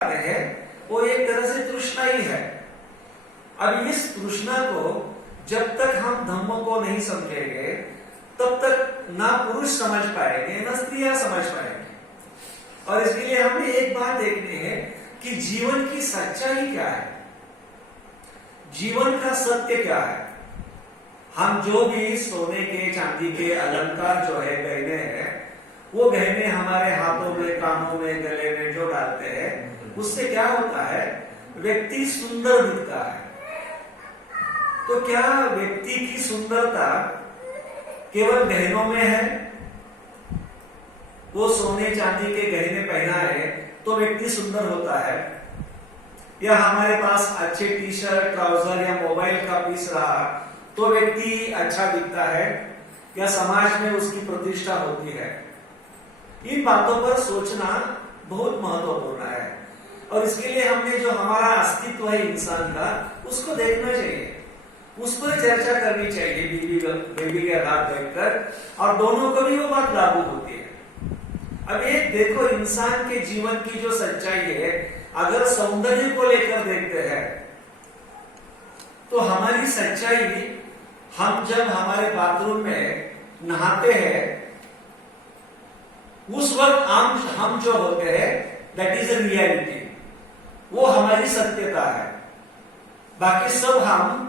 है वो एक तरह से तृष्णा ही है। अब इस तृष्णा को जब तक हम धम्म को नहीं समझेंगे तब तक ना पुरुष समझ पाएंगे ना स्त्रियां समझ पाएंगे। और इसके लिए हमें एक बात देखनी है कि जीवन की सच्चाई क्या है, जीवन का सत्य क्या है। हम जो भी सोने के चांदी के अलंकार जो है गहने हैं, वो गहने हमारे हाथों में कानों में गले में जो डालते हैं उससे क्या होता है, व्यक्ति सुंदर दिखता है। तो क्या व्यक्ति की सुंदरता केवल गहनों में है? वो सोने चांदी के गहने पहना है तो व्यक्ति सुंदर होता है, या हमारे पास अच्छे टी शर्ट ट्राउजर या मोबाइल का पीस रहा तो व्यक्ति अच्छा दिखता है, या समाज में उसकी प्रतिष्ठा होती है? इन बातों पर सोचना बहुत महत्वपूर्ण है। और इसके लिए हमने जो हमारा अस्तित्व है इंसान का, उसको देखना चाहिए, उस पर चर्चा करनी चाहिए बेबी के हाथ बैठकर, और दोनों को भी वो बात लागू होती है। अब एक देखो, इंसान के जीवन की जो सच्चाई है, अगर सौंदर्य को लेकर देखते हैं तो हमारी सच्चाई, हम जब हमारे बाथरूम में नहाते हैं उस वक्त हम जो होते हैं दैट इज अ रियलिटी, वो हमारी सत्यता है। बाकी सब हम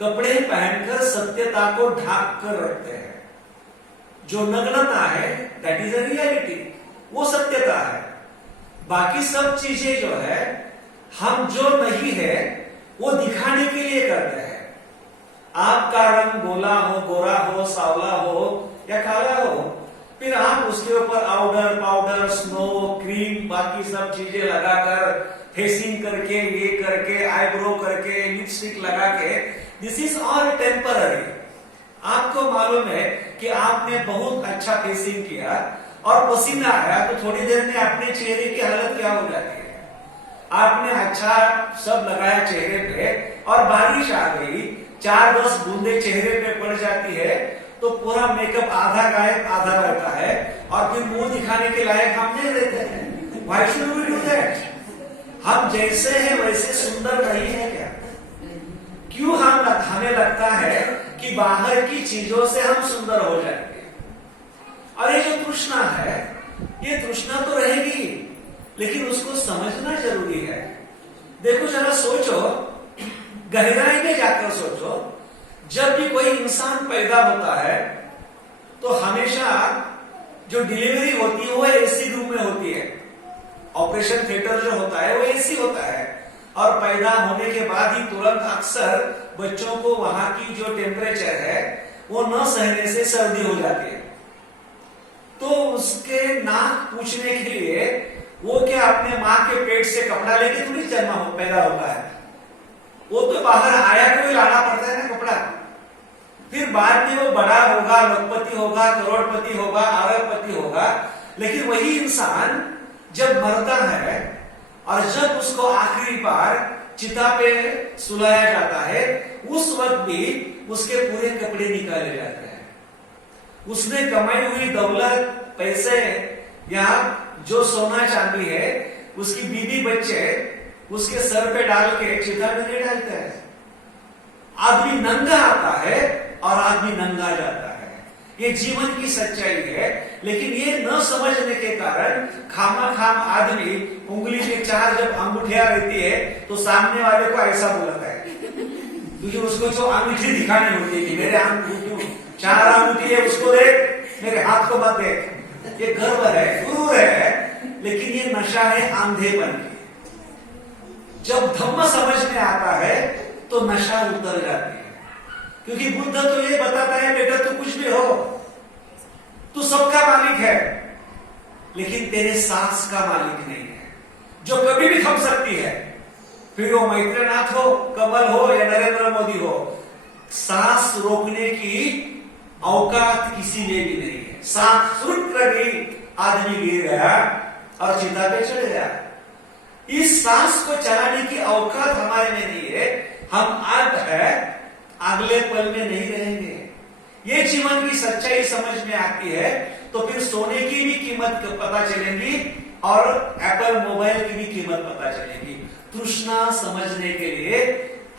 कपड़े पहनकर सत्यता को ढाक कर रखते हैं। जो नग्नता है दैट इज अ रियलिटी, वो सत्यता है। बाकी सब चीजें जो है, हम जो नहीं है वो दिखाने के लिए करते हैं। आपका रंग गोला हो, गोरा हो, सावला हो या काला हो, फिर आप उसके ऊपर पाउडर, स्नो, क्रीम, बाकी सब चीजें लगाकर, फेसिंग करके, ये करके, आईब्रो करके, लिपस्टिक लगा के, दिस इज ऑल टेम्पररी। आपको मालूम है कि आपने बहुत अच्छा फेसिंग किया और पसीना आया तो थोड़ी देर में अपने चेहरे की हालत क्या हो जाती है। आपने अच्छा सब लगाया चेहरे पे और बारिश आ गई, 4-10 बूंदे चेहरे पे पड़ जाती है तो पूरा मेकअप आधा गायब आधा रहता है, और फिर मुंह दिखाने के लायक हम नहीं रहते हैं। Why should we do that? हम जैसे हैं वैसे सुंदर नहीं है क्या? क्यों हमें लगता है कि बाहर की चीजों से हम सुंदर हो जाएंगे? और ये जो तृष्णा है, ये तृष्णा तो रहेगी, लेकिन उसको समझना जरूरी है। देखो जरा सोचो, गहराई में जाकर सोचो, जब भी कोई इंसान पैदा होता है तो हमेशा जो डिलीवरी होती है वो एसी रूम में होती है। ऑपरेशन थिएटर जो होता है वो एसी होता है, और पैदा होने के बाद ही तुरंत अक्सर बच्चों को वहां की जो टेम्परेचर है वो न सहने से सर्दी हो जाती है। तो उसके नाक पूछने के लिए वो क्या अपने माँ के पेट से कपड़ा लेके थोड़ी पैदा होता है, वो तो बाहर आया कोई लाना पड़ता है ना कपड़ा। फिर बाद में वो बड़ा होगा, लखपति होगा, करोड़पति होगा, अरबपति होगा, लेकिन वही इंसान जब मरता है और जब उसको आखिरी बार चिता पे सुलाया जाता है, उस वक्त भी उसके पूरे कपड़े निकाले जाते हैं। उसने कमाई हुई दौलत, पैसे या जो सोना चांदी है, उसकी बीवी बच्चे उसके सर पे डाल के चिता में नहीं डालते हैं। आदमी नंगा आता है और आदमी नंगा जाता है, ये जीवन की सच्चाई है। लेकिन ये न समझने के कारण खाम आदमी उंगली में 4 जब अंगूठियां रहती है तो सामने वाले को ऐसा बुलाता है, क्योंकि उसको जो अंगूठी दिखानी होती है कि मेरे 4 अंगूठी है, उसको देख, मेरे हाथ को मत देख। ये गर्व है, गुरूर है, लेकिन ये नशा है आंधेपन की। जब धम्म समझ में आता है तो नशा उतर जाती है, क्योंकि बुद्ध तो ये बताता है, बेटा तू कुछ भी हो, तू सबका मालिक है, लेकिन तेरे सांस का मालिक नहीं है, जो कभी भी थम सकती है। फिर वो मैत्रेयनाथ हो, कमल हो या नरेंद्र मोदी हो, सांस रोकने की औकात किसी में भी नहीं है। सांस रुक गई, आदमी गिर गया और चिता पे चढ़ गया। इस सांस को चलाने की औकात हमारे में नहीं है। हम आज है, अगले पल में नहीं रहेंगे। ये जीवन की सच्चाई समझ में आती है तो फिर सोने की भी कीमत पता चलेगी और एप्पल मोबाइल की भी कीमत पता चलेगी। तृष्णा समझने के लिए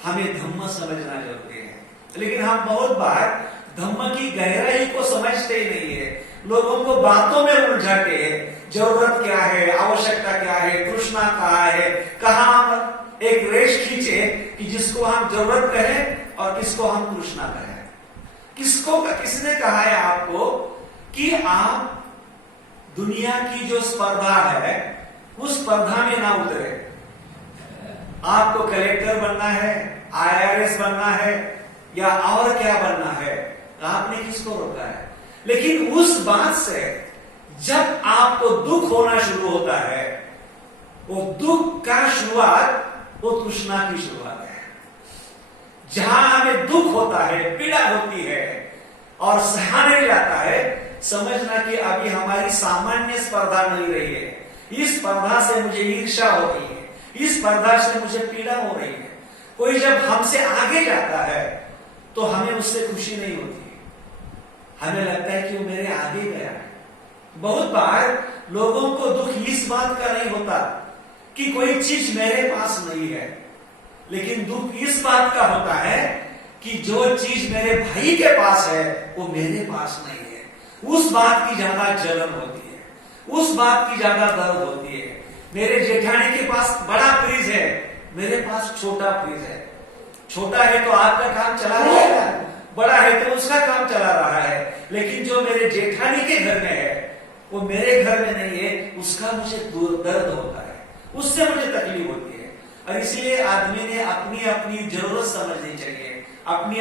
हमें धम्म समझना जरूरी है, लेकिन हम बहुत बार धम्म की गहराई को समझते ही नहीं है। लोगों को बातों में उलझाते हैं, जरूरत क्या है, आवश्यकता क्या है, तृष्णा कहाँ है, कहाँ हम एक रेश खींचे कि जिसको हम जरूरत कहें और किसको हम तृष्णा कहें। किसने कहा है आपको कि आप दुनिया की जो स्पर्धा है उस स्पर्धा में ना उतरे। आपको कलेक्टर बनना है, IRS बनना है या और क्या बनना है, आपने किसको रोका है? लेकिन उस बात से जब आपको दुख होना शुरू होता है, वो दुख का शुरुआत वो तृष्णा की शुरुआत है। जहां हमें दुख होता है, पीड़ा होती है और सहा नहीं जाता है, समझना कि अभी हमारी सामान्य स्पर्धा नहीं रही है। इस स्पर्धा से मुझे ईर्ष्या हो रही है, इस स्पर्धा से मुझे पीड़ा हो रही है। कोई जब हमसे आगे जाता है तो हमें उससे खुशी नहीं होती, हमें लगता है कि वो मेरे आगे गया है। बहुत बार लोगों को दुख इस बात का नहीं होता कि कोई चीज मेरे पास नहीं है, लेकिन दुख इस बात का होता है कि जो चीज मेरे भाई के पास है वो मेरे पास नहीं है। उस बात की ज्यादा जलन होती है, उस बात की ज्यादा दर्द होती है। मेरे जेठानी के पास बड़ा फ्रिज है, मेरे पास छोटा फ्रिज है। छोटा है तो आपका काम चला रहेगा, बड़ा है तो उसका काम चला रहा है, लेकिन जो मेरे जेठानी के घर में है वो मेरे घर में नहीं है, उसका मुझे दर्द होता है, उससे मुझे तकलीफ होती है। और इसलिए आदमी ने अपनी अपनी जरूरत समझनी चाहिए, अपनी